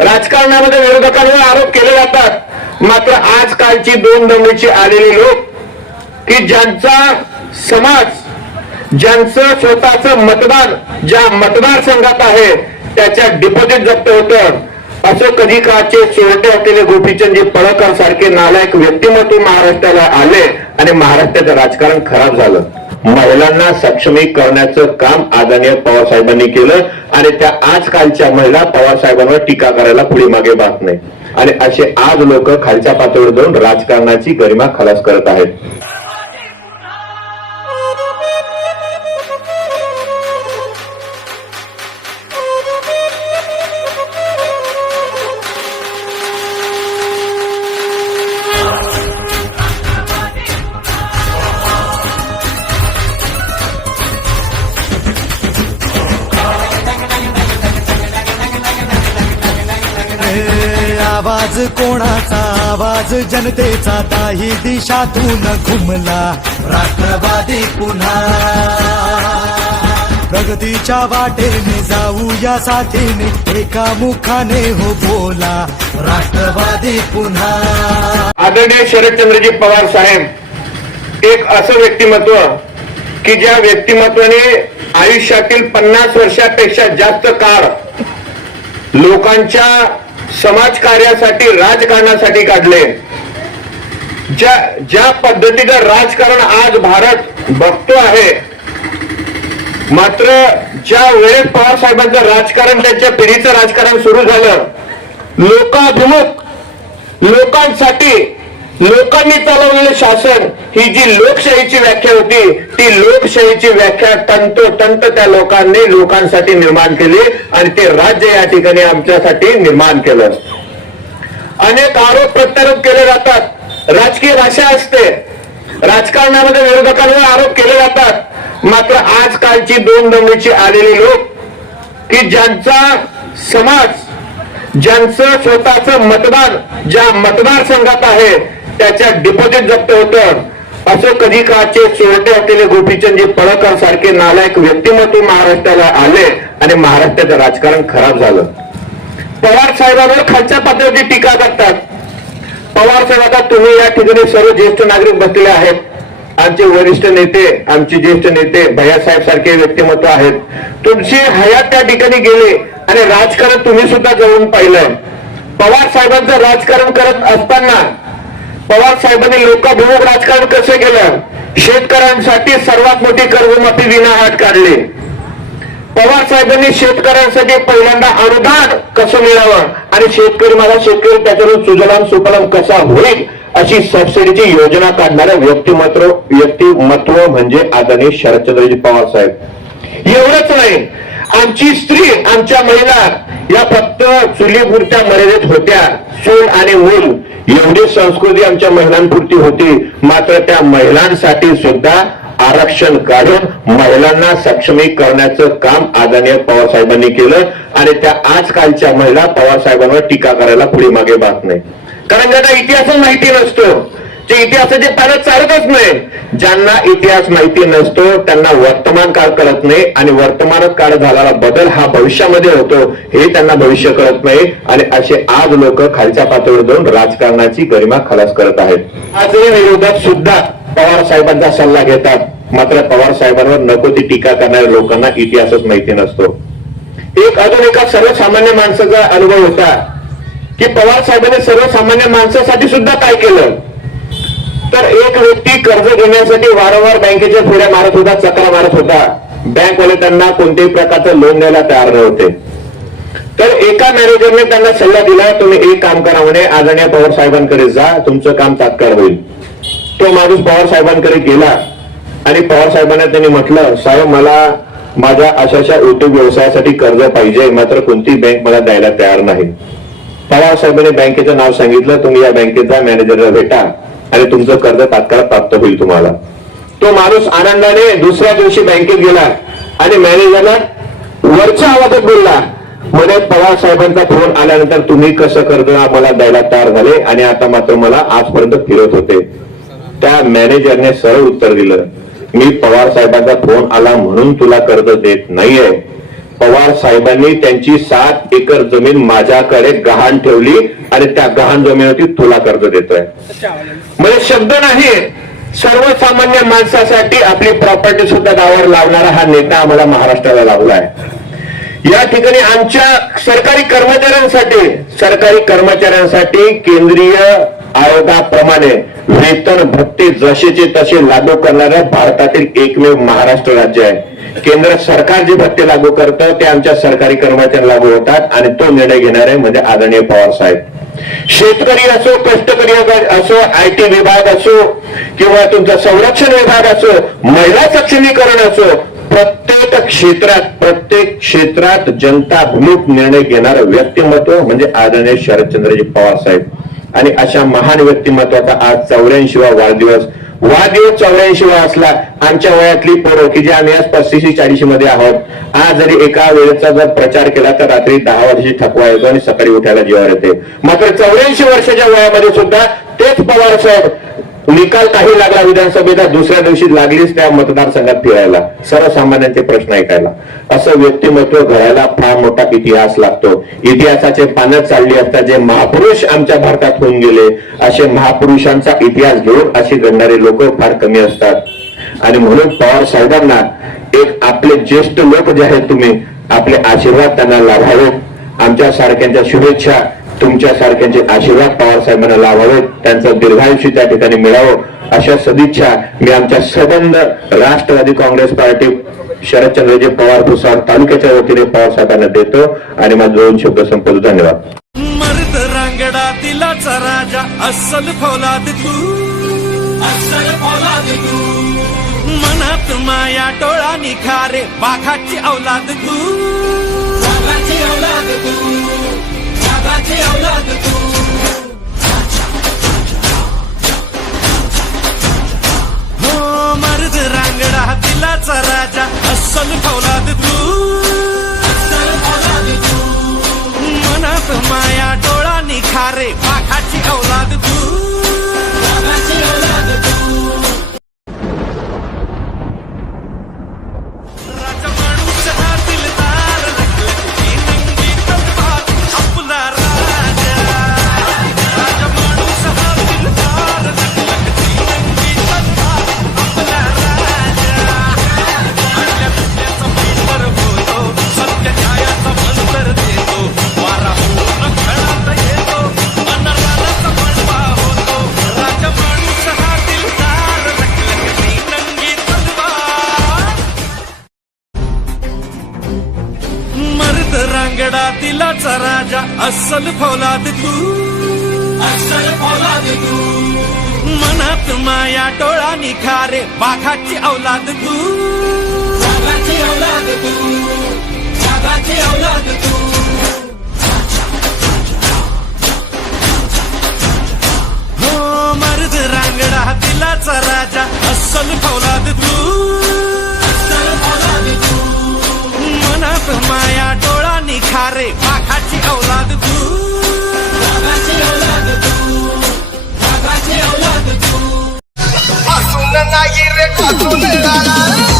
राजकारणामध्ये विरोधकांवर आरोप केले जातात. मात्र आजकालची दोन दमडीची आलेली लोक की ज्यांचा समाज ज्यांचं स्वतःच मतदान ज्या मतदारसंघात आहे त्याच्या डिपॉझिट जप्त होतं. असं कधी काळचे चोरटे असलेले गोपीचंदजी पळकर सारखे नालायक व्यक्तिमत्व महाराष्ट्राला आले आणि महाराष्ट्राचं राजकारण खराब झालं. महिलांना सक्षमीकरणाचं काम आदरणीय पवार साहेबांनी केलं आणि त्या आजकालच्या महिला पवारसाहेबांवर टीका करायला पुढे मागे बात नाही. आणि असे आज लोक खालच्या पातळीवर जाऊन राजकारणाची गरिमा खलास करत आहेत. आवाज कोणाचा? आवाज जनतेचा. ताही दिशातून घुमला. राष्ट्रवादी पुन्हा. प्रगतीच्या वाटेने जाऊ या साथीने. एका मुखाने हो बोला. राष्ट्रवादी पुन्हा. आदरणीय शरदचंद्रजी पवार साहेब एक असं व्यक्तिमत्व की ज्या व्यक्तिमत्वाने आयुष्यातील पन्नास वर्षापेक्षा जास्त काळ लोकांच्या समाजकार्यासाठी राजकारणासाठी काढले. ज्या ज्या पद्धतीचं राजकारण आज भारत बघतो आहे मात्र ज्या वेळेत पवार साहेबांचं राजकारण त्यांच्या पिढीचं राजकारण सुरू झालं लोकाभिमुख लोकांसाठी लोकांनी चालवलेलं शासन ही जी लोकशाहीची व्याख्या होती ती लोकशाहीची व्याख्या तंतोतंत त्या लोकांनी लोकांसाठी निर्माण केली आणि ते राज्य या ठिकाणी आमच्यासाठी निर्माण केलं. अनेक आरोप प्रत्यारोप केले जातात. राजकीय भाषा असते. राजकारणामध्ये विरोधकांवर आरोप केले जातात. मात्र आजकालची दोन दमडीची आलेली लोक की ज्यांचा समाज ज्यांचं स्वतःच मतदान ज्या मतदारसंघात आहे त्याच्या डिपॉझिट जप्त होतं. असं कधी काचे चोरटे असलेले गोपीचंदजी पळकर सारखे नालायक व्यक्तिमत्व महाराष्ट्राला आले आणि महाराष्ट्राचं राजकारण खराब झालं. पवार साहेबांवर खालच्या पातळीची टीका करतात. पवार साहेब आता तुम्ही या ठिकाणी सर्व ज्येष्ठ नागरिक बसलेले आहेत. आमचे वरिष्ठ नेते आमचे ज्येष्ठ नेते भैयासाहेब सारखे व्यक्तिमत्व आहेत. तुमची हयात त्या ठिकाणी गेले आणि राजकारण तुम्ही सुद्धा जवळून पाहिलं. पवार साहेबांचं राजकारण करत असताना पवार साहेबांनी लोकाभिमुख राजकारण कसं केलं? शेतकऱ्यांसाठी सर्वात मोठी कर्जमाफी विनाहाट काढली. पवार साहेबांनी शेतकऱ्यांसाठी पहिल्यांदा अनुदान कसं मिळावं? आणि शेतकरी मला शेतकरी त्याच्यावरून सुजलाम सुफलाम कसा होईल अशी सबसिडीची योजना काढणारं व्यक्तिमत्व व्यक्तिमत्व म्हणजे आदरणीय शरदचंद्रजी पवार साहेब. एवढंच नाही आमची स्त्री आमच्या महिला या फक्त चुलीपुरत्या मर्यादित होत्या. सून आणि मूल एवढी संस्कृती आमच्या महिलांपुरती होती मात्र त्या महिलांसाठी सुद्धा आरक्षण काढून महिलांना सक्षमी करण्याचं काम आदरणीय पवार साहेबांनी केलं आणि त्या आजकालच्या महिला पवारसाहेबांवर टीका करायला पुढे मागे बात नाही. कारण त्यांना इतिहासच माहिती नसतो. जे इतिहासाचे पानं चालतच नाही. ज्यांना इतिहास माहिती नसतो त्यांना वर्तमान काळ कळत नाही आणि वर्तमानात काळ झालेला बदल हा भविष्यामध्ये होतो हे त्यांना भविष्य कळत नाही. आणि असे आज लोक खालच्या पातळीवर जाऊन राजकारणाची गरिमा खलास करत आहेत. आजही विरोधात सुद्धा पवार साहेबांचा सल्ला घेतात. मात्र पवार साहेबांवर नको ती टीका करणाऱ्या लोकांना इतिहासच माहिती नसतो. एक अजून एका सर्वसामान्य माणसाचा अनुभव होता की पवार साहेबांनी सर्वसामान्य माणसासाठी सुद्धा काय केलं? तर एक व्यक्ती कर्ज घेण्यासाठी वारंवार बँकेच्या फेऱ्या मारत होता चक्रा मारत होता. बँकवाले त्यांना कोणत्याही प्रकारचं लोन द्यायला तयार नव्हते. तर एका मॅनेजरने त्यांना सल्ला दिला तुम्ही एक काम करा म्हणे आदरणीय पवार साहेबांकडे जा तुमचं काम तात्काळ होईल. तो माणूस पवार साहेबांकडे गेला आणि पवार साहेबांना त्यांनी म्हटलं साहेब मला माझ्या अशाशा उद्योग व्यवसायासाठी कर्ज पाहिजे मात्र कोणती बँक मला द्यायला तयार नाही. पवार साहेबांनी बँकेचं नाव सांगितलं तुम्ही या बँकेचा मॅनेजरला भेटा. आणि तुमचं कर्ज तात्काळ प्राप्त होईल तुम्हाला. तो माणूस आनंदाने दुसऱ्या दिवशी बँकेत गेला आणि मॅनेजरला वरच्या आवाजात बोलला. म्हणे पवार साहेबांचा फोन आल्यानंतर तुम्ही कसं कर्ज मला द्यायला तयार झाले आणि आता मात्र मला आजपर्यंत फिरत होते. त्या मॅनेजरने सरळ उत्तर दिलं मी पवार साहेबांचा फोन आला म्हणून तुला कर्ज देत नाहीये. पवार साहेबांनी त्यांची सात एकर जमीन माझ्याकडे गहाण ठेवली आणि त्या गहाण जमिनीवरती तुला कर्ज देतोय. म्हणजे शब्द नाही सर्वसामान्य माणसासाठी आपली प्रॉपर्टी सुद्धा दावर लावणारा हा नेता आम्हाला महाराष्ट्राला लाभलाय या ठिकाणी आमच्या सरकारी कर्मचाऱ्यांसाठी सरकारी कर्मचाऱ्यांसाठी केंद्रीय आयोगाप्रमाणे वेतन भत्ते जसेचे तसे लागू करणारे भारतातील एकमेव महाराष्ट्र राज्य आहे. केंद्र सरकार जे भत्ते लागू करतं ते आमच्या सरकारी कर्मचाऱ्यांना लागू होतात आणि तो निर्णय घेणारे म्हणजे आदरणीय पवार साहेब. शेतकरी असो कष्टकरी असो आय टी विभाग असो किंवा तुमचा संरक्षण विभाग असो महिला सक्षमीकरण असो प्रत्येक क्षेत्रात प्रत्येक क्षेत्रात जनताभिमुख निर्णय घेणारं व्यक्तिमत्व म्हणजे आदरणीय शरदचंद्रजी पवार साहेब. आणि अशा महान व्यक्तिमत्वाचा आज चौऱ्याऐंशीवा वाढदिवस वाढदिवस चौऱ्याऐंशीवा असला आमच्या वयातली पोरं की जे आम्ही आज पस्तीसशे चाळीशी मध्ये आहोत आज जरी एका वेळेचा जर प्रचार केला तर रात्री दहा वर्षी थकवा येतो आणि सकाळी उठायला जीवावर येते. मात्र चौऱ्याऐंशी वर्षाच्या वयामध्ये सुद्धा तेच पवार साहेब निकाल काही लागला विधानसभेला दुसऱ्या दिवशी लागलीच त्या मतदारसंघात फिरायला. सर्वसामान्यांचे प्रश्न ऐकायला. असं व्यक्तिमत्व घडायला फार मोठा इतिहास लागतो. इतिहासाचे पानं चालली असतात जे महापुरुष आमच्या भारतात होऊन गेले असे महापुरुषांचा इतिहास घेऊन अशी घडणारे लोक फार कमी असतात. आणि म्हणून पवार साहेबांना एक आपले ज्येष्ठ लोक जे आहेत तुम्ही आपले आशीर्वाद त्यांना लाभावेत. आमच्या सारख्यांच्या शुभेच्छा तुमच्या सारख्यांचे आशीर्वाद पवार साहेबांना लाभावेत त्यांचं दीर्घायुष्य त्या ठिकाणी मिळावं अशा सदिच्छा मी आमच्या सबंध राष्ट्रवादी काँग्रेस पार्टी शरदचंद्रजी पवार भुसार तालुक्याच्या वतीने पवार साहेबांना देतो आणि माझा दोन शब्द संपवतो. धन्यवाद. मर्द रांगडा दिलाचा राजा अस्सल फौलाद तू. अस्सल फौलाद तू. मनात माया डोळा निखारे बाघाची औलाद तू. बाघाची औलाद तू. बाघाची औलाद तू. हो, दिलाचा राजा अस्सल फौलाद तू. मनात माया डोळा निखारे पाखाची औलाद तू. दिलाचा राजा अस्सल फौलाद तू. अस्सल फौलाद तू. मनात माया डोळा निखारे बाघाची औलाद तू. बाघाची औलाद तू. बाघाची औलाद तू. हो मर्द रांगडा दिलाचा राजा अस्सल फौलाद तू. अस्सल फौलाद तू. मनात माया डोळा निखारे de cuatro le.